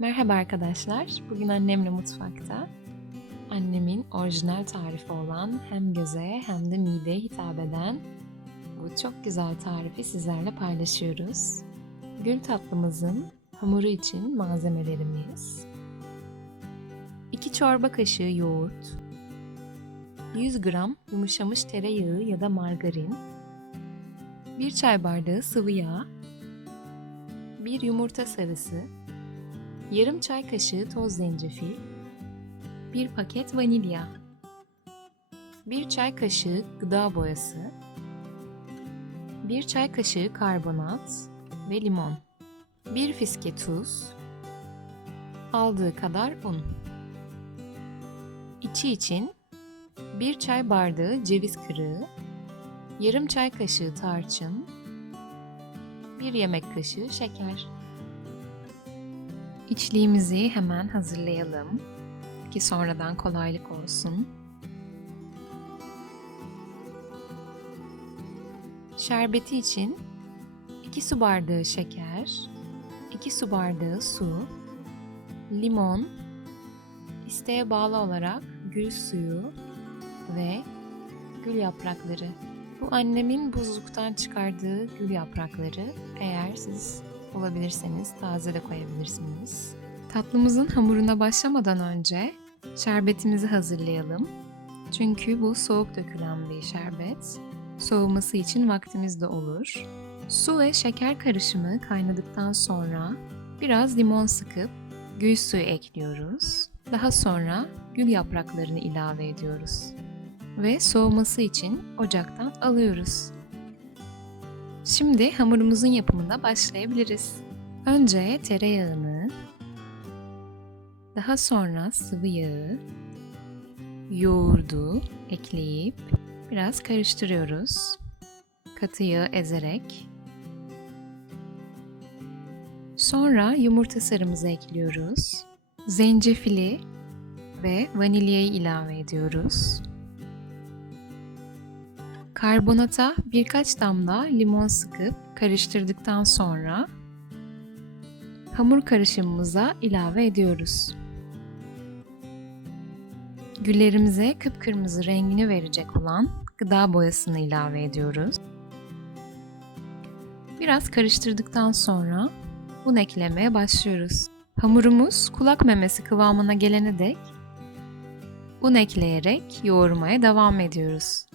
Merhaba arkadaşlar. Bugün annemle mutfakta. Annemin orijinal tarifi olan hem göze hem de mideye hitap eden bu çok güzel tarifi sizlerle paylaşıyoruz. Gül tatlımızın hamuru için malzemelerimiz 2 çorba kaşığı yoğurt 100 gram yumuşamış tereyağı ya da margarin 1 çay bardağı sıvı yağ 1 yumurta sarısı yarım çay kaşığı toz zencefil, 1 paket vanilya, 1 çay kaşığı gıda boyası, 1 çay kaşığı karbonat ve limon, 1 fiske tuz, aldığı kadar un. İçi için 1 çay bardağı ceviz kırığı, yarım çay kaşığı tarçın, 1 yemek kaşığı şeker. İçliğimizi hemen hazırlayalım ki sonradan kolaylık olsun. Şerbeti için 2 su bardağı şeker, 2 su bardağı su, limon, isteğe bağlı olarak gül suyu ve gül yaprakları. Bu annemin buzluktan çıkardığı gül yaprakları. Eğer siz bulabilirseniz taze de koyabilirsiniz. Tatlımızın hamuruna başlamadan önce şerbetimizi hazırlayalım. Çünkü bu soğuk dökülen bir şerbet. Soğuması için vaktimiz de olur. Su ve şeker karışımı kaynadıktan sonra biraz limon sıkıp gül suyu ekliyoruz. Daha sonra gül yapraklarını ilave ediyoruz. Ve soğuması için ocaktan alıyoruz. Şimdi hamurumuzun yapımına başlayabiliriz. Önce tereyağını, daha sonra sıvı yağı, yoğurdu ekleyip biraz karıştırıyoruz. Katı yağı ezerek. Sonra yumurta sarımızı ekliyoruz. Zencefili ve vanilyayı ilave ediyoruz. Karbonata birkaç damla limon sıkıp karıştırdıktan sonra hamur karışımımıza ilave ediyoruz. Güllerimize kıpkırmızı rengini verecek olan gıda boyasını ilave ediyoruz. Biraz karıştırdıktan sonra un eklemeye başlıyoruz. Hamurumuz kulak memesi kıvamına gelene dek un ekleyerek yoğurmaya devam ediyoruz.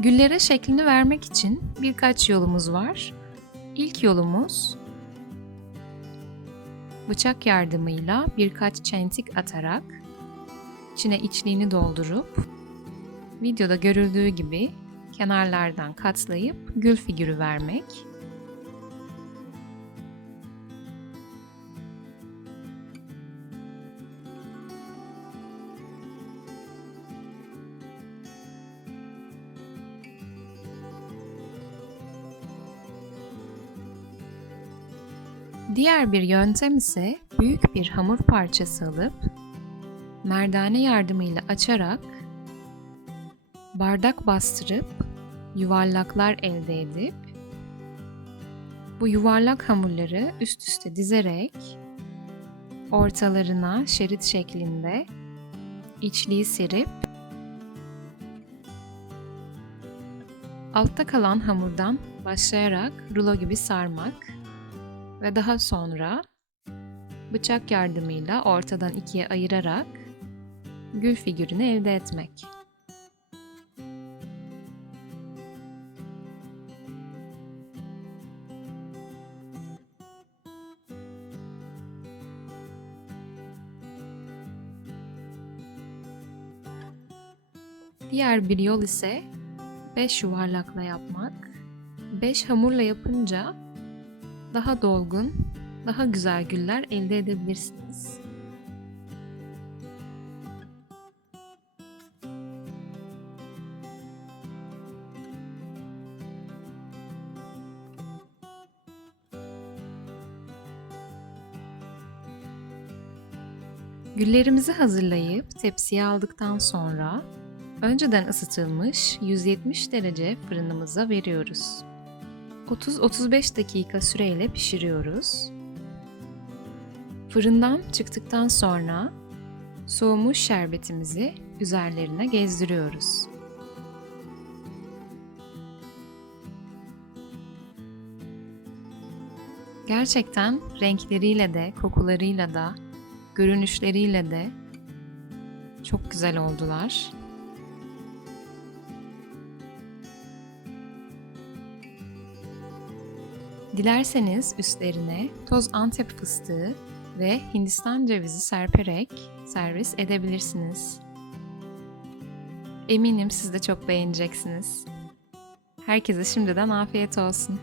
Güllere şeklini vermek için birkaç yolumuz var. İlk yolumuz bıçak yardımıyla birkaç çentik atarak içine içliğini doldurup videoda görüldüğü gibi kenarlardan katlayıp gül figürü vermek. Diğer bir yöntem ise büyük bir hamur parçası alıp merdane yardımıyla açarak bardak bastırıp yuvarlaklar elde edip bu yuvarlak hamurları üst üste dizerek ortalarına şerit şeklinde içliği serip altta kalan hamurdan başlayarak rulo gibi sarmak ve daha sonra bıçak yardımıyla ortadan ikiye ayırarak gül figürünü elde etmek. Diğer bir yol ise 5 yuvarlakla yapmak. 5 hamurla yapınca daha dolgun, daha güzel güller elde edebilirsiniz. Güllerimizi hazırlayıp tepsiye aldıktan sonra önceden ısıtılmış 170 derece fırınımıza veriyoruz. 30-35 dakika süreyle pişiriyoruz. Fırından çıktıktan sonra soğumuş şerbetimizi üzerlerine gezdiriyoruz. Gerçekten renkleriyle de, kokularıyla da, görünüşleriyle de çok güzel oldular. Dilerseniz üstlerine toz antep fıstığı ve hindistan cevizi serperek servis edebilirsiniz. Eminim siz de çok beğeneceksiniz. Herkese şimdiden afiyet olsun.